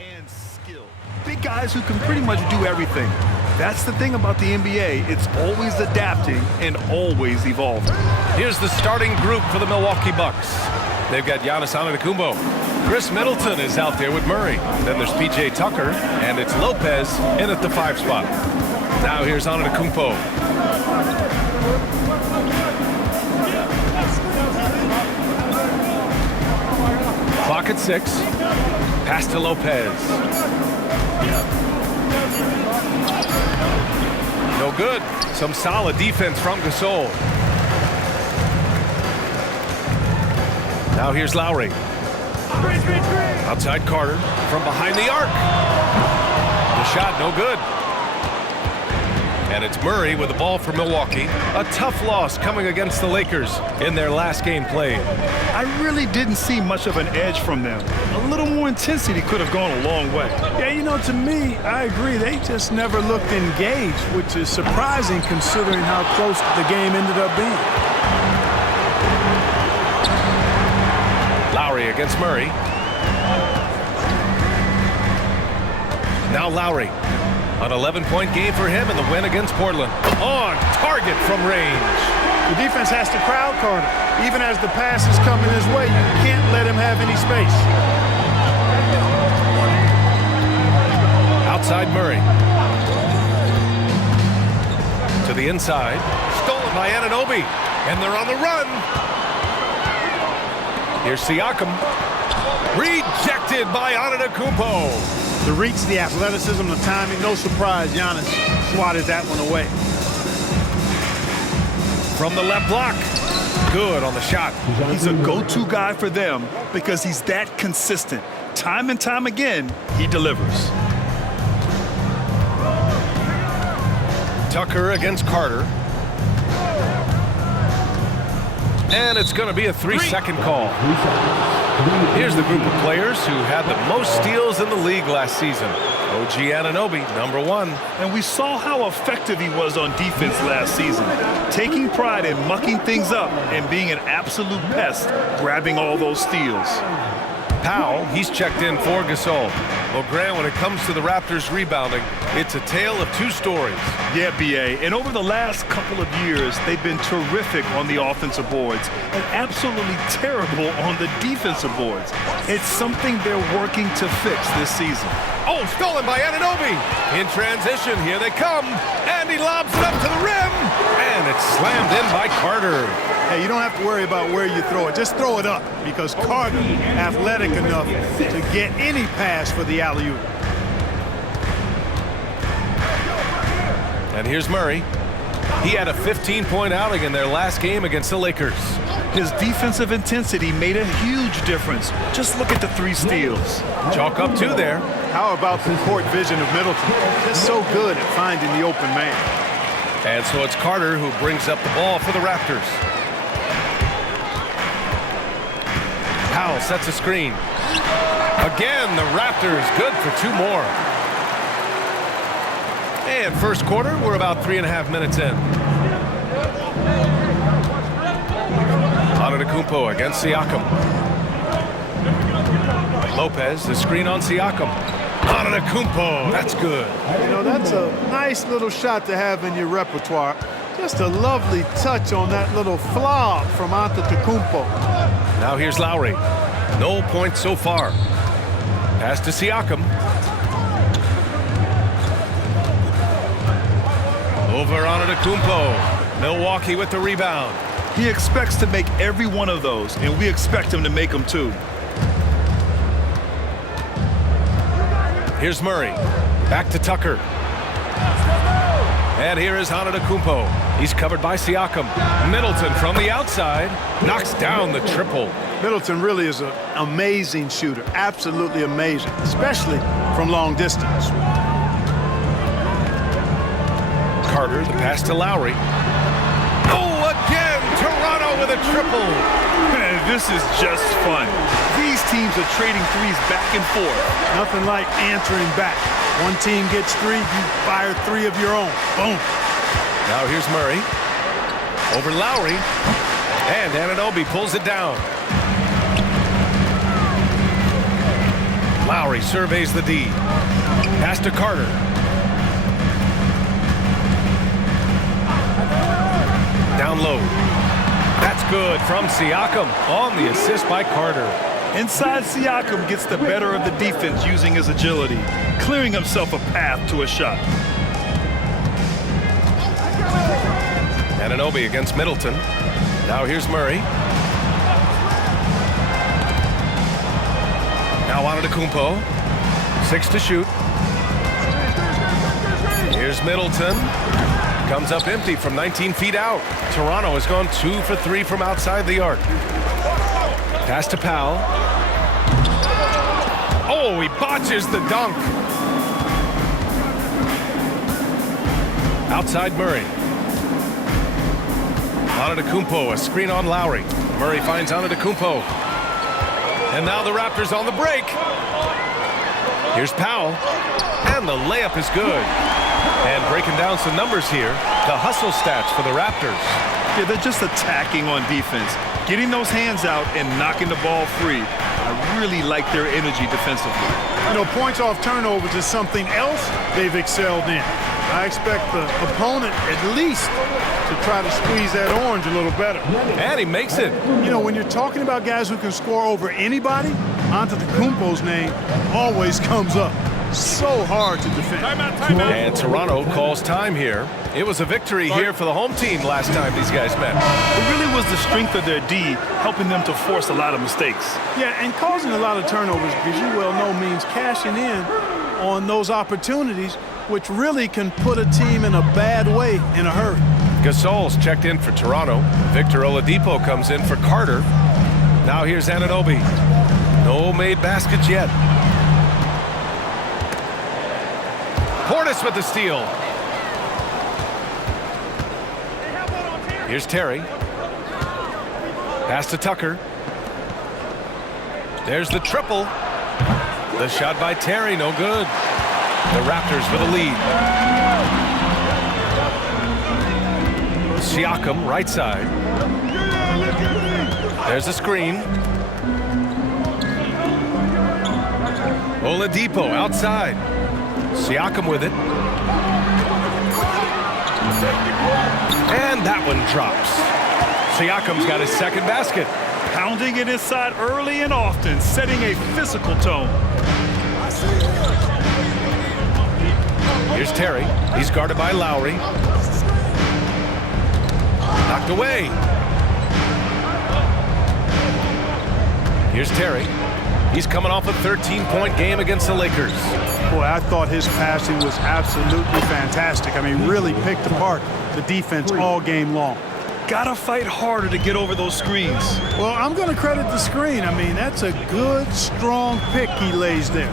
and skill. Big guys who can pretty much do everything. That's the thing about the NBA. It's always adapting and always evolving. Here's the starting group for the Milwaukee Bucks. They've got Giannis Antetokounmpo. Chris Middleton is out there with Murray. Then there's P.J. Tucker, and it's Lopez in at the 5 spot. Now here's Antetokounmpo. Clock at 6. Pass to Lopez. No good. Some solid defense from Gasol. Now here's Lowry. Outside Carter from behind the arc. The shot no good. And it's Murray with the ball for Milwaukee. A tough loss coming against the Lakers in their last game played. I really didn't see much of an edge from them. A little more intensity could have gone a long way. Yeah, you know, to me, I agree. They just never looked engaged, which is surprising considering how close the game ended up being. Lowry against Murray. Now Lowry. An 11-point game for him in the win against Portland. On target from range. The defense has to crowd Carter. Even as the pass is coming his way, you can't let him have any space. Outside Murray. To the inside. Stolen by Anunoby. And they're on the run. Here's Siakam. Rejected by Antetokounmpo. The reach, the athleticism, the timing, no surprise, Giannis swatted that one away. From the left block. Good on the shot. He's a go-to guy for them because he's that consistent. Time and time again, he delivers. Tucker against Carter. And it's going to be a 3-second call. Here's the group of players who had the most steals in the league last season. OG Anunoby, number 1. And we saw how effective he was on defense last season, taking pride in mucking things up and being an absolute pest, grabbing all those steals. Powell, he's checked in for Gasol. Well, Grant, when it comes to the Raptors rebounding, it's a tale of 2 stories. Yeah, B.A., and over the last couple of years, they've been terrific on the offensive boards and absolutely terrible on the defensive boards. It's something they're working to fix this season. Oh, stolen by Anunoby. In transition, here they come. And he lobs it up to the rim. And it's slammed in by Carter. Hey, you don't have to worry about where you throw it. Just throw it up because Carter, athletic enough to get any pass for the alley-oop. And here's Murray. He had a 15-point outing in their last game against the Lakers. His defensive intensity made a huge difference. Just look at the 3 steals. Chalk up 2 there. How about the court vision of Middleton? Just so good at finding the open man. And so it's Carter who brings up the ball for the Raptors. Powell sets a screen. Again, the Raptors good for 2 more. And first quarter, we're about 3.5 minutes in. Antetokounmpo against Siakam. Lopez, the screen on Siakam. Antetokounmpo, that's good. You know, that's a nice little shot to have in your repertoire. Just a lovely touch on that little flop from Antetokounmpo. Now here's Lowry. No points so far. Pass to Siakam. Over Antetokounmpo. Milwaukee with the rebound. He expects to make every one of those, and we expect him to make them too. Here's Murray. Back to Tucker. And here is Antetokounmpo. He's covered by Siakam. Middleton from the outside knocks down the triple. Middleton really is an amazing shooter. Absolutely amazing, especially from long distance. Carter, the pass to Lowry. Oh, again, Toronto with a triple. Man, this is just fun. These teams are trading threes back and forth. Nothing like answering back. One team gets 3, you fire 3 of your own. Boom. Now here's Murray. Over Lowry. And Anunoby pulls it down. Lowry Lowry surveys the D. Pass to Carter. Down low. That's good from Siakam on the assist by Carter. Inside, Siakam gets the better of the defense using his agility, clearing himself a path to a shot. Anunoby against Middleton. Now here's Murray. Now Antetokounmpo. 6 to shoot. Here's Middleton. Comes up empty from 19 feet out. Toronto has gone 2 for 3 from outside the arc. Pass to Powell. Oh, he botches the dunk. Outside Murray. Antetokounmpo, a screen on Lowry. Murray finds Antetokounmpo. And now the Raptors on the break. Here's Powell. And the layup is good. And breaking down some numbers here, the hustle stats for the Raptors. Yeah, they're just attacking on defense, getting those hands out and knocking the ball free. I really like their energy defensively. You know, points off turnovers is something else they've excelled in. I expect the opponent at least to try to squeeze that orange a little better. And he makes it. You know, when you're talking about guys who can score over anybody, Antetokounmpo's name always comes up. So hard to defend. Timeout. And Toronto calls time here. It was a victory here for the home team last time these guys met. It really was the strength of their D helping them to force a lot of mistakes. Yeah, and causing a lot of turnovers, as you well know, means cashing in on those opportunities, which really can put a team in a bad way in a hurry. Gasol's checked in for Toronto. Victor Oladipo comes in for Carter. Now here's Anunoby. No made baskets yet. Portis with the steal. Here's Terry. Pass to Tucker. There's the triple. The shot by Terry, no good. The Raptors with a lead. Siakam, right side. There's a screen. Oladipo outside. Siakam with it. And that one drops. Siakam's got his second basket. Pounding it inside early and often, setting a physical tone. Here's Terry. He's guarded by Lowry. Knocked away. Here's Terry. He's coming off a 13-point game against the Lakers. Boy, I thought his passing was absolutely fantastic. I mean, really picked apart the defense all game long. Gotta fight harder to get over those screens. Well, I'm going to credit the screen. I mean, that's a good, strong pick he lays there.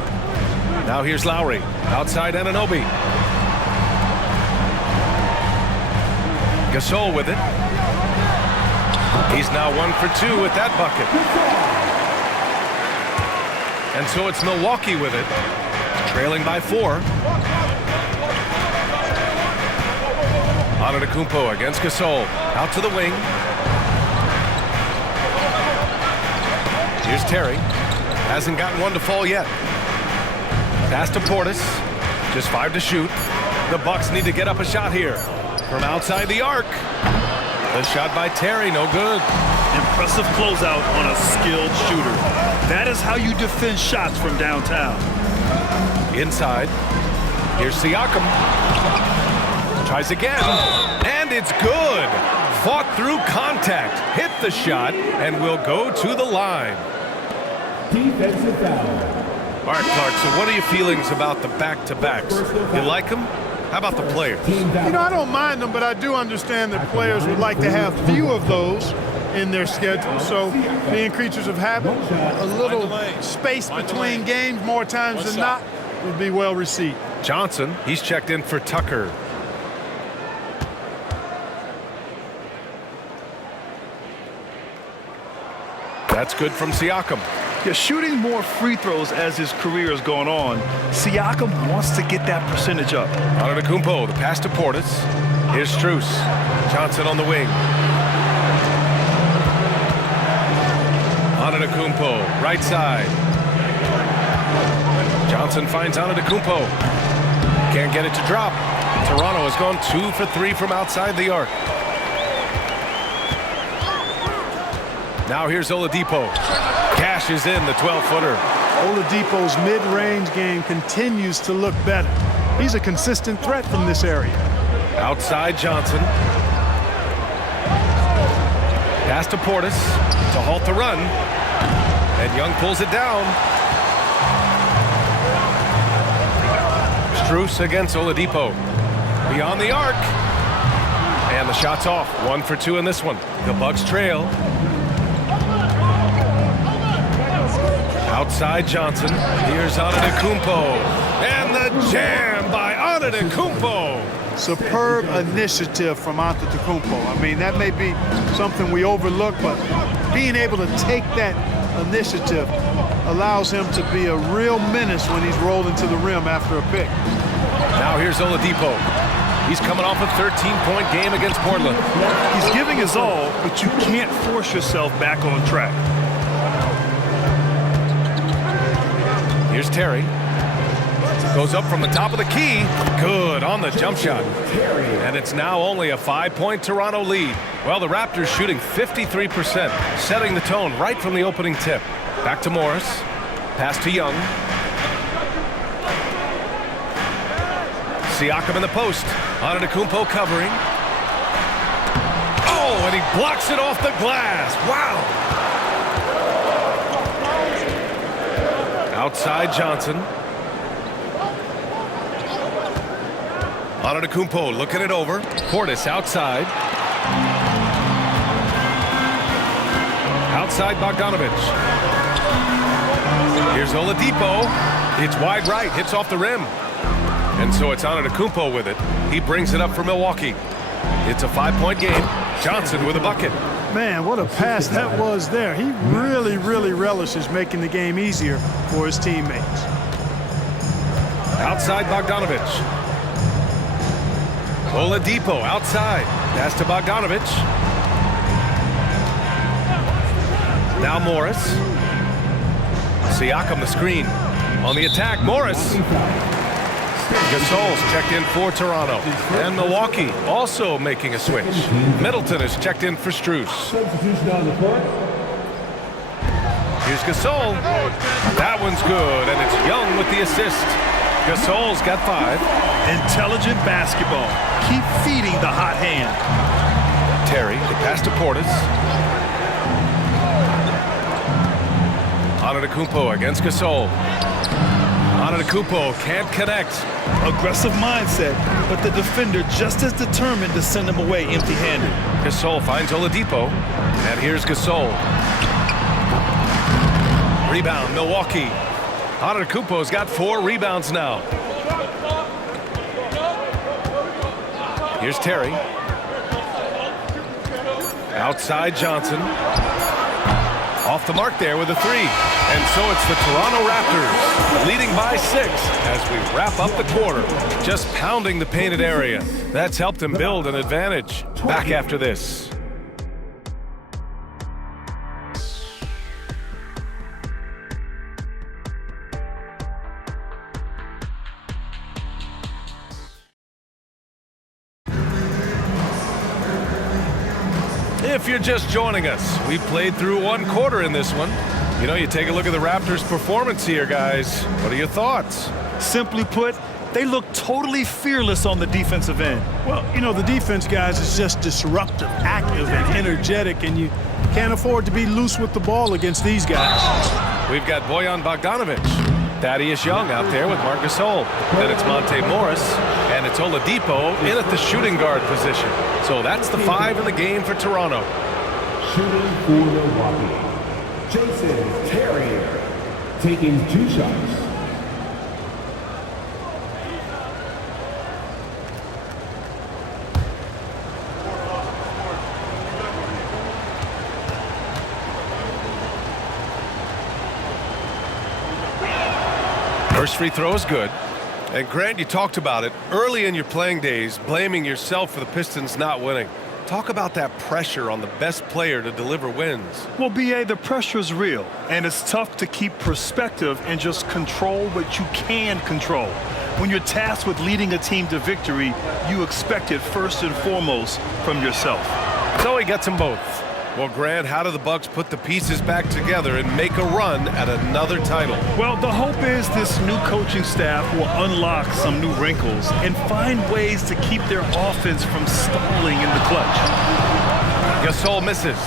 Now here's Lowry. Outside Anunoby. Gasol with it. He's now 1 for 2 at that bucket. And so it's Milwaukee with it, trailing by 4. Antetokounmpo against Gasol, out to the wing. Here's Terry, hasn't gotten one to fall yet. Pass to Portis, just 5 to shoot. The Bucks need to get up a shot here from outside the arc. The shot by Terry, no good. Impressive closeout on a skilled shooter. That is how you defend shots from downtown. Inside. Here's Siakam. Tries again. And it's good. Fought through contact. Hit the shot and will go to the line. Defensive foul. All right, Clark, so what are your feelings about the back-to-backs? You like them? How about the players? You know, I don't mind them, but I do understand that players would like to have few of those in their schedule. So being creatures of habit, a little space between games more times than not would be well received. Johnson, he's checked in for Tucker. That's good from Siakam. Yeah, shooting more free throws as his career has gone on, Siakam wants to get that percentage up. Antetokounmpo, the pass to Portis. Here's Strus. Johnson on the wing. Antetokounmpo, right side. Johnson finds Antetokounmpo. Can't get it to drop. Toronto has gone 2 for 3 from outside the arc. Now here's Oladipo. Cashes in the 12-footer. Oladipo's mid-range game continues to look better. He's a consistent threat from this area. Outside Johnson. Pass to Portis to halt the run. And Young pulls it down. Strus against Oladipo. Beyond the arc. And the shot's off. 1 for 2 in this one. The Bucks trail. Outside Johnson. Here's Antetokounmpo. And the jam by Antetokounmpo. Superb initiative from Antetokounmpo. I mean, that may be something we overlook, but being able to take that initiative allows him to be a real menace when he's rolling to the rim after a pick. Now here's Oladipo. He's coming off a 13-point game against Portland. He's giving his all, but you can't force yourself back on track. Here's Terry. Goes up from the top of the key. Good on the jump shot. And it's now only a 5-point Toronto lead. Well, the Raptors shooting 53%, setting the tone right from the opening tip. Back to Morris. Pass to Young. Siakam in the post. Antetokounmpo covering. Oh, and he blocks it off the glass. Wow. Outside Johnson. Antetokounmpo looking it over. Portis outside. Outside Bogdanovic. Here's Oladipo. It's wide right. Hits off the rim. And so it's Antetokounmpo with it. He brings it up for Milwaukee. It's a 5-point game. Johnson with a bucket. Man, what a pass that was there. He really, really relishes making the game easier for his teammates. Outside Bogdanovic. Oladipo outside. Pass to Bogdanovic. Now Morris. Siakam the screen. On the attack, Morris. Gasol's checked in for Toronto. And Milwaukee also making a switch. Middleton is checked in for Strus. Substitution on the court. Here's Gasol. That one's good, and it's Young with the assist. Gasol's got 5. Intelligent basketball. Keep feeding the hot hand. Terry, the pass to Portis. Antetokounmpo against Gasol. Antetokounmpo can't connect. Aggressive mindset, but the defender just as determined to send him away empty-handed. Gasol finds Oladipo, and here's Gasol. Rebound, Milwaukee. Antetokounmpo's got 4 rebounds now. Here's Terry. Outside Johnson. Off the mark there with a 3. And so it's the Toronto Raptors leading by 6 as we wrap up the quarter. Just pounding the painted area. That's helped them build an advantage. Back after this. If you're just joining us, we played through 1 quarter in this one. You know, you take a look at the Raptors' performance here, guys. What are your thoughts? Simply put, they look totally fearless on the defensive end. Well, you know, the defense, guys, is just disruptive, active, and energetic, and you can't afford to be loose with the ball against these guys. We've got Bojan Bogdanovic. Thaddeus Young out there with Marc Gasol. Then it's Monte Morris, and it's Oladipo in at the shooting guard position. So that's the 5 in the game for Toronto. Shooting for Milwaukee. Jason Terry taking 2 shots. First free throw is good. And Grant, you talked about it early in your playing days, blaming yourself for the Pistons not winning. Talk about that pressure on the best player to deliver wins. Well, B.A., the pressure is real, and it's tough to keep perspective and just control what you can control. When you're tasked with leading a team to victory, you expect it first and foremost from yourself. So he gets them both. Well, Grant, how do the Bucks put the pieces back together and make a run at another title? Well, the hope is this new coaching staff will unlock some new wrinkles and find ways to keep their offense from stalling in the clutch. Gasol misses.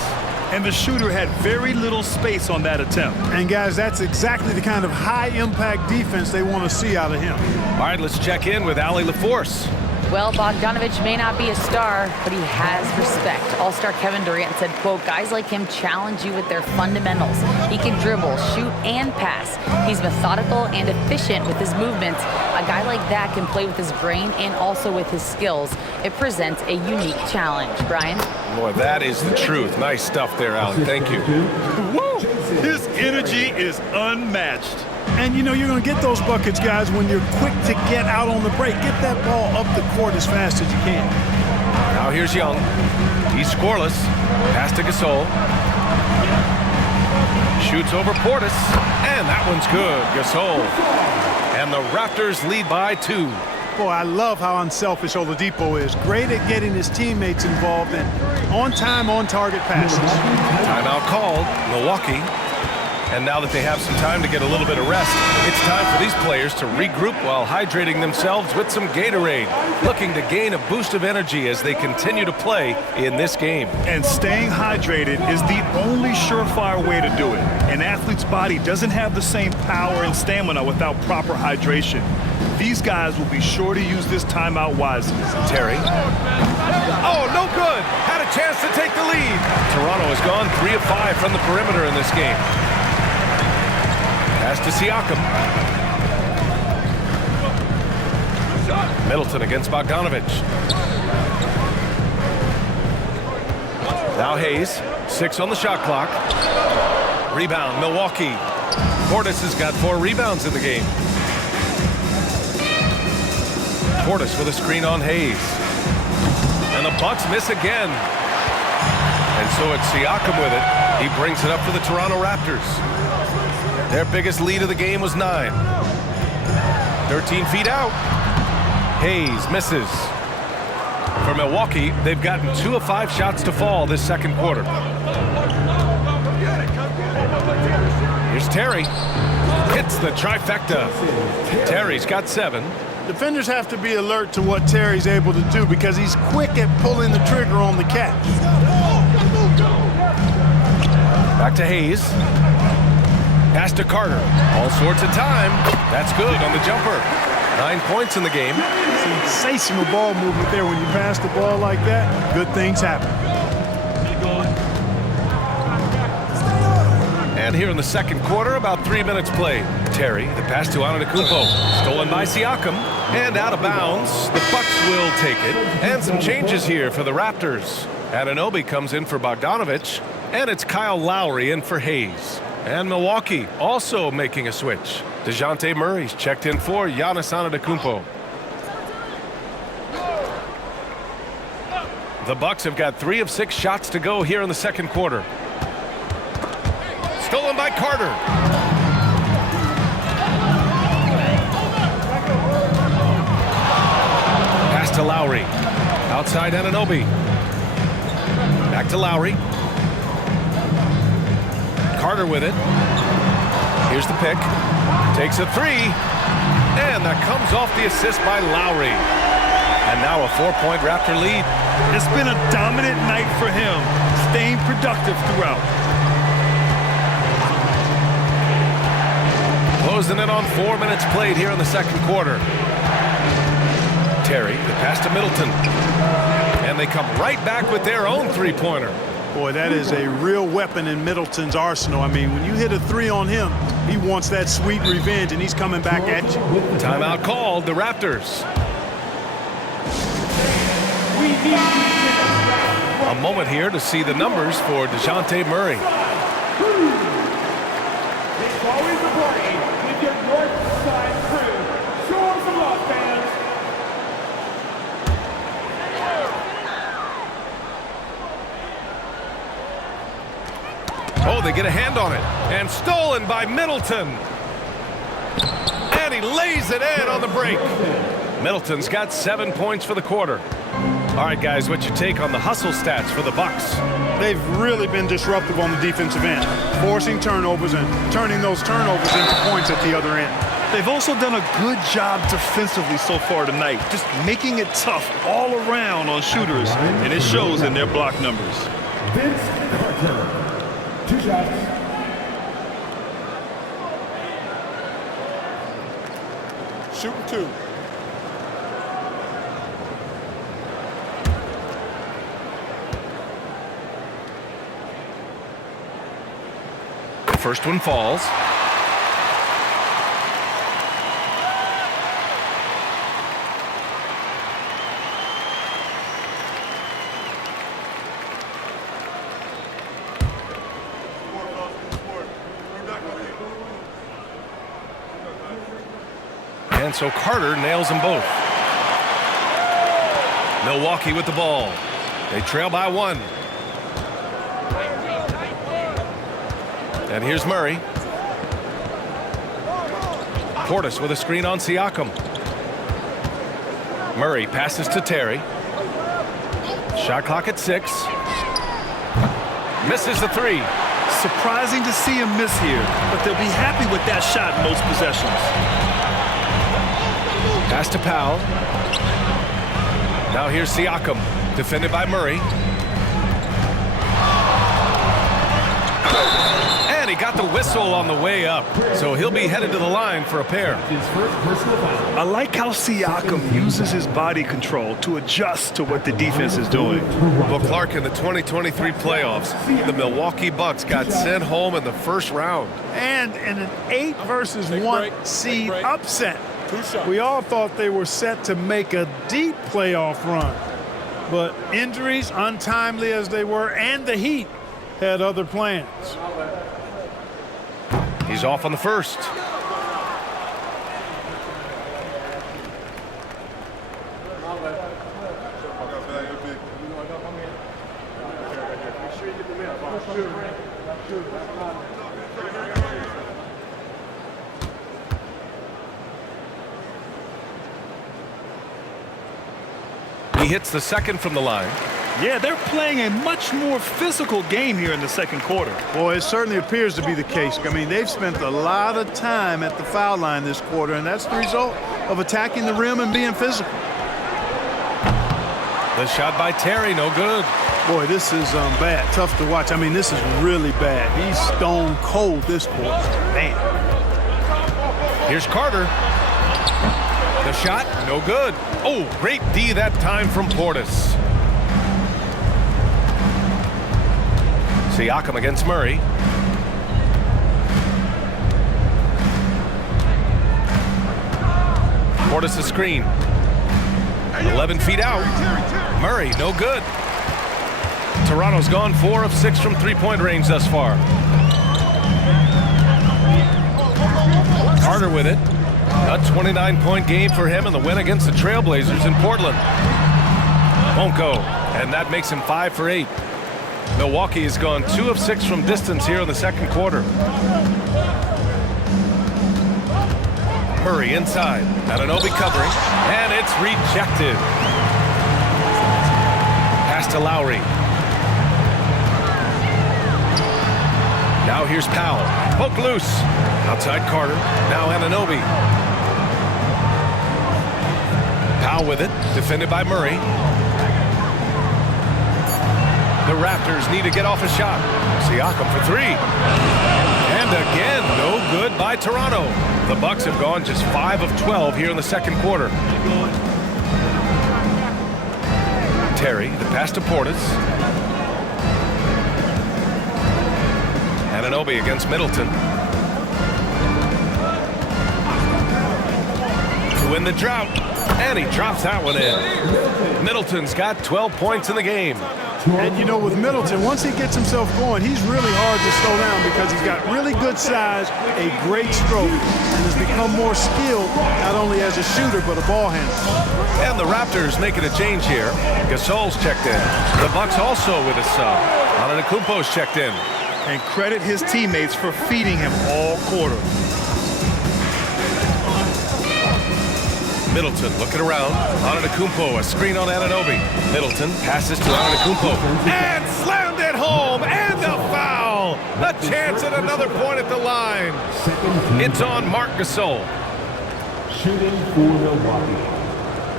And the shooter had very little space on that attempt. And guys, that's exactly the kind of high-impact defense they want to see out of him. All right, let's check in with Allie LaForce. Well, Bogdanovich may not be a star, but he has respect. All-star Kevin Durant said, quote, guys like him challenge you with their fundamentals. He can dribble, shoot, and pass. He's methodical and efficient with his movements. A guy like that can play with his brain and also with his skills. It presents a unique challenge. Brian? Boy, that is the truth. Nice stuff there, Allie. Thank you. Woo! His energy is unmatched. And, you know, you're going to get those buckets, guys, when you're quick to get out on the break. Get that ball up the court as fast as you can. Now here's Young. He's scoreless. Pass to Gasol. Shoots over Portis. And that one's good. Gasol. And the Raptors lead by 2. Boy, I love how unselfish Oladipo is. Great at getting his teammates involved and on-time, on-target passes. Timeout called. Milwaukee. And now that they have some time to get a little bit of rest, it's time for these players to regroup while hydrating themselves with some Gatorade, looking to gain a boost of energy as they continue to play in this game. And staying hydrated is the only surefire way to do it. An athlete's body doesn't have the same power and stamina without proper hydration. These guys will be sure to use this timeout wisely. Terry. Oh, no good. Had a chance to take the lead. Toronto has gone 3 of 5 from the perimeter in this game. Pass to Siakam. Middleton against Bogdanovich. Now Hayes. 6 on the shot clock. Rebound, Milwaukee. Portis has got 4 rebounds in the game. Portis with a screen on Hayes. And the Bucks miss again. And so it's Siakam with it. He brings it up for the Toronto Raptors. Their biggest lead of the game was 9. 13 feet out. Hayes misses. For Milwaukee, they've gotten 2 of 5 shots to fall this second quarter. Here's Terry. Hits the trifecta. Terry's got 7. Defenders have to be alert to what Terry's able to do because he's quick at pulling the trigger on the catch. Back to Hayes. Pass to Carter. All sorts of time. That's good on the jumper. 9 points in the game. Sensational ball movement there. When you pass the ball like that, good things happen. And here in the second quarter, about 3 minutes played. Terry, the pass to Antetokounmpo. Stolen by Siakam. And out of bounds. The Bucks will take it. And some changes here for the Raptors. Anunoby comes in for Bogdanovich. And it's Kyle Lowry in for Hayes. And Milwaukee also making a switch. DeJounte Murray's checked in for Giannis Antetokounmpo. The Bucks have got 3 of 6 shots to go here in the second quarter. Stolen by Carter. Pass to Lowry. Outside Anunoby. Back to Lowry. Carter with it. Here's the pick. Takes a 3. And that comes off the assist by Lowry. And now a 4-point Raptor lead. It's been a dominant night for him, staying productive throughout. Closing in on 4 minutes played here in the second quarter. Terry, the pass to Middleton. And they come right back with their own 3-pointer. Boy, that is a real weapon in Middleton's arsenal. I mean, when you hit a 3 on him, he wants that sweet revenge, and he's coming back at you. Timeout called, the Raptors. A moment here to see the numbers for DeJounte Murray. It's always a party with your North Side crew. Show them some love, fans. get a hand on it. And stolen by Middleton. And he lays it in on the break. Middleton's got 7 points for the quarter. All right, guys, what's your take on the hustle stats for the Bucks? They've really been disruptive on the defensive end, forcing turnovers and turning those turnovers into points at the other end. They've also done a good job defensively so far tonight, just making it tough all around on shooters, and it shows in their block numbers. Vince Carter. 2 shots. Shooting 2. First one falls. And so Carter nails them both. Milwaukee with the ball. They trail by 1. And here's Murray. Portis with a screen on Siakam. Murray passes to Terry. Shot clock at 6. Misses the 3. Surprising to see him miss here, but they'll be happy with that shot in most possessions. Pass to Powell. Now here's Siakam, defended by Murray. And he got the whistle on the way up, so he'll be headed to the line for a pair. I like how Siakam uses his body control to adjust to what the defense is doing. Well, Clark, in the 2023 playoffs, the Milwaukee Bucks got sent home in the first round. And in an 8 versus 1 seed upset. We all thought they were set to make a deep playoff run. But injuries, untimely as they were, and the Heat had other plans. He's off on the first. He hits the second from the line. Yeah, they're playing a much more physical game here in the second quarter. Boy, it certainly appears to be the case. I mean, they've spent a lot of time at the foul line this quarter, and that's the result of attacking the rim and being physical. The shot by Terry, no good. Boy, this is bad. Tough to watch. I mean, this is really bad. He's stone cold this quarter. Man. Here's Carter. The shot, no good. Oh, great D that time from Portis. Siakam against Murray. Portis a screen. 11 feet out. Murray, no good. Toronto's gone 4 of 6 from three-point range thus far. Carter with it. A 29-point game for him in the win against the Trailblazers in Portland. Won't go, and that makes him 5 for 8. Milwaukee has gone 2 of 6 from distance here in the second quarter. Murray inside. Anunoby covering, and it's rejected. Pass to Lowry. Now here's Powell. Poke loose. Outside Carter. Now Anunoby. Powell with it. Defended by Murray. The Raptors need to get off a shot. Siakam for 3. And again, no good by Toronto. The Bucks have gone just 5 of 12 here in the second quarter. Terry, the pass to Portis. Anunoby against Middleton. To win the drought. And he drops that one in. Middleton's got 12 points in the game. And, you know, with Middleton, once he gets himself going, he's really hard to slow down because he's got really good size, a great stroke, and has become more skilled not only as a shooter but a ball handler. And the Raptors making a change here. Gasol's checked in. The Bucks also with a sub. Antetokounmpo's checked in. and credit his teammates for feeding him all quarter. Middleton looking around. Antetokounmpo, a screen on Anunoby. Middleton passes to Antetokounmpo and slammed it home, and a foul. A chance at another point at the line. It's on Marc Gasol. Shooting for Milwaukee.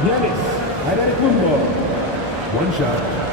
Giannis Antetokounmpo. One shot.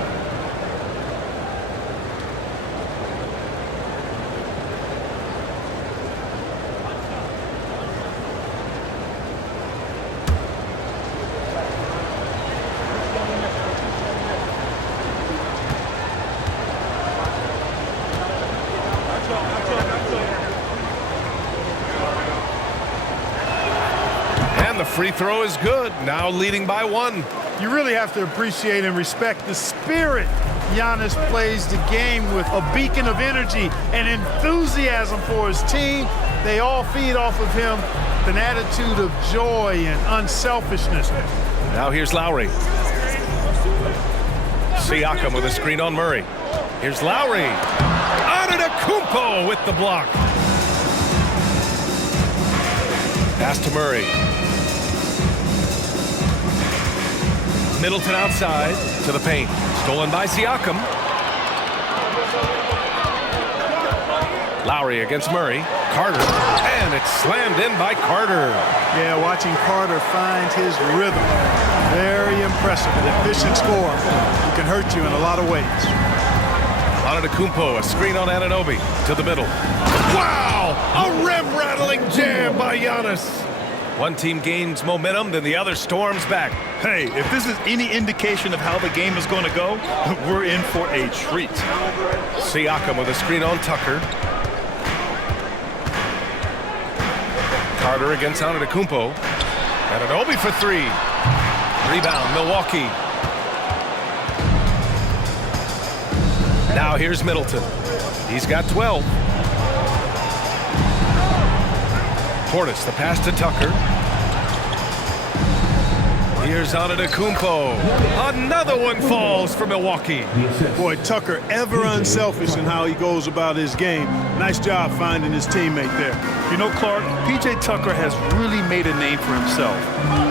Free throw is good. Now leading by 1. You really have to appreciate and respect the spirit Giannis plays the game with, a beacon of energy and enthusiasm for his team. They all feed off of him with an attitude of joy and unselfishness. Now here's Lowry. Siakam with a screen on Murray. Here's Lowry. Antetokounmpo with the block. Pass to Murray. Middleton outside to the paint. Stolen by Siakam. Lowry against Murray. Carter. And it's slammed in by Carter. Yeah, watching Carter find his rhythm. Very impressive. An efficient scorer who can hurt you in a lot of ways. Antetokounmpo, a screen on Anunoby to the middle. Wow! A rim-rattling jam by Giannis. One team gains momentum, then the other storms back. Hey, if this is any indication of how the game is going to go, we're in for a treat. Siakam with a screen on Tucker. Carter against Antetokounmpo. Anunoby for 3. Rebound, Milwaukee. Now here's Middleton. He's got 12. Portis, the pass to Tucker. Here's Antetokounmpo. Another one falls for Milwaukee. Boy, Tucker ever unselfish in how he goes about his game. Nice job finding his teammate there. You know, Clark, P.J. Tucker has really made a name for himself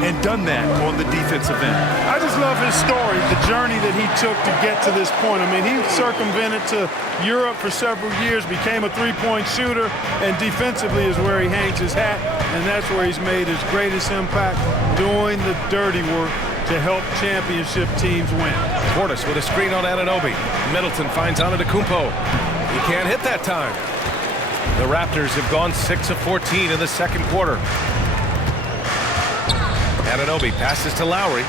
and done that on the defensive end. I just love his story, the journey that he took to get to this point. I mean, he circumvented to Europe for several years, became a three-point shooter, and defensively is where he hangs his hat, and that's where he's made his greatest impact, doing the dirty work to help championship teams win. Portis with a screen on Anunoby. Middleton finds Antetokounmpo. He can't hit that time. The Raptors have gone 6 of 14 in the second quarter. Anunoby passes to Lowry.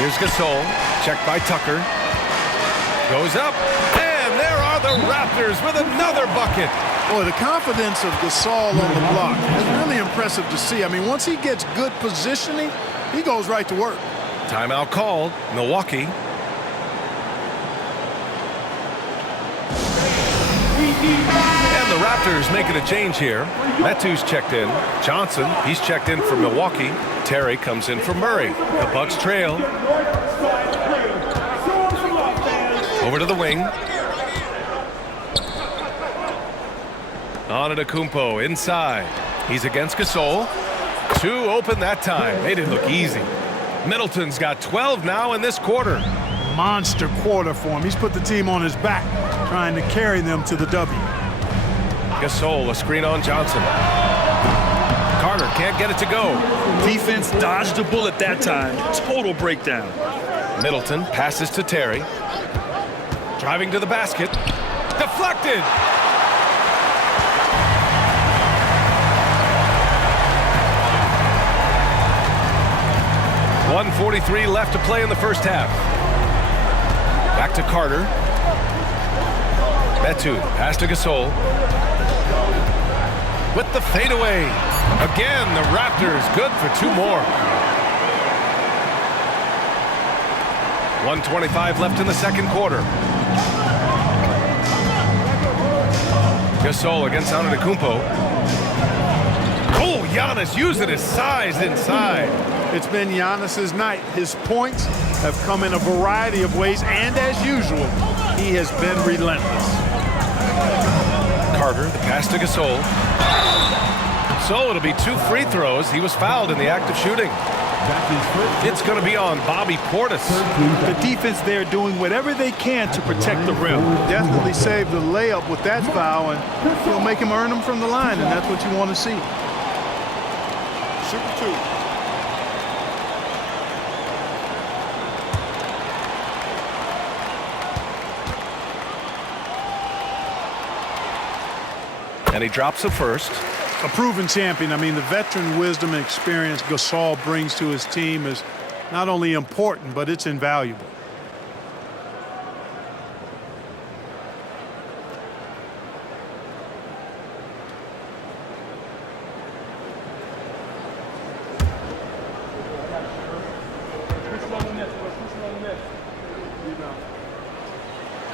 Here's Gasol, checked by Tucker. Goes up, and there are the Raptors with another bucket. Boy, the confidence of Gasol on the block is really impressive to see. I mean, once he gets good positioning, he goes right to work. Timeout called, Milwaukee. And the Raptors making a change here. Metu's checked in. Johnson, he's checked in for Milwaukee. Terry comes in for Murray. The Bucks trail. Over to the wing. Antetokounmpo inside. He's against Gasol. 2 open that time. Made it look easy. Middleton's got 12 now in this quarter. Monster quarter for him. He's put the team on his back, trying to carry them to the W. Gasol, a screen on Johnson. Carter can't get it to go. Defense dodged a bullet that time. Total breakdown. Middleton passes to Terry. Driving to the basket. Deflected. .143 left to play in the first half. Back to Carter. Metu, pass to Gasol. With the fadeaway. Again, the Raptors good for 2 more. 1:25 left in the second quarter. Gasol against Antetokounmpo. Oh, Giannis using his size inside. It's been Giannis's night. His points have come in a variety of ways, and as usual, He has been relentless. Carter, the pass to Gasol. So it'll be 2 free throws. He was fouled in the act of shooting. It's going to be on Bobby Portis. The defense there doing whatever they can to protect the rim. Definitely saved the layup with that foul, and he'll make him earn them from the line, and that's what you want to see. Super 2. And he drops the first. A proven champion. I mean, the veteran wisdom and experience Gasol brings to his team is not only important, but it's invaluable.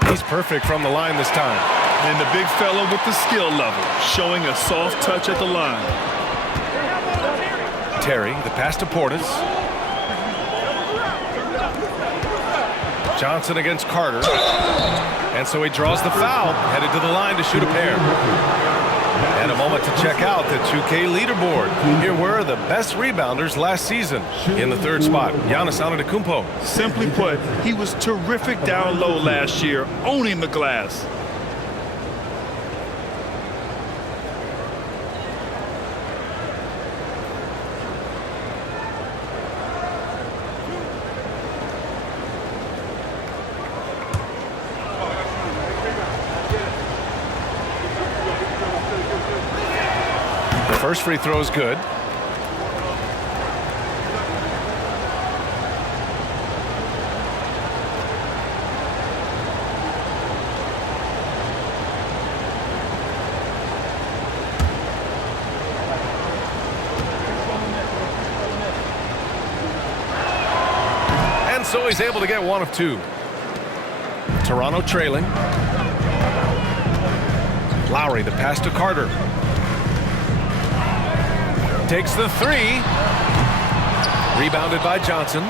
He's perfect from the line this time. And the big fella with the skill level, showing a soft touch at the line. Terry, the pass to Portis. Johnson against Carter. And so he draws the foul, headed to the line to shoot a pair. And a moment to check out the 2K leaderboard. Here were the best rebounders last season. In the 3rd spot, Giannis Antetokounmpo. Simply put, he was terrific down low last year, owning the glass. First free throw is good. And so he's able to get 1 of 2. Toronto trailing. Lowry, the pass to Carter. Takes the 3. Rebounded by Johnson.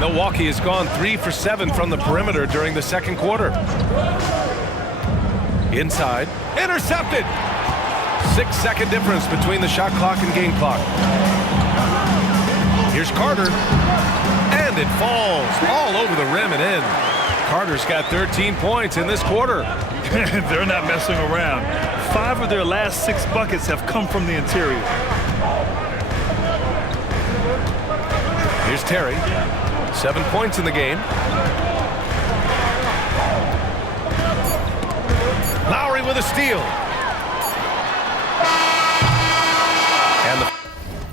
Milwaukee has gone 3 for 7 from the perimeter during the 2nd quarter. Inside. Intercepted. 6-second difference between the shot clock and game clock. Here's Carter. And it falls all over the rim and in. Carter's got 13 points in this quarter. They're not messing around. 5 of their last 6 buckets have come from the interior. Here's Terry. 7 points in the game. Lowry with a steal.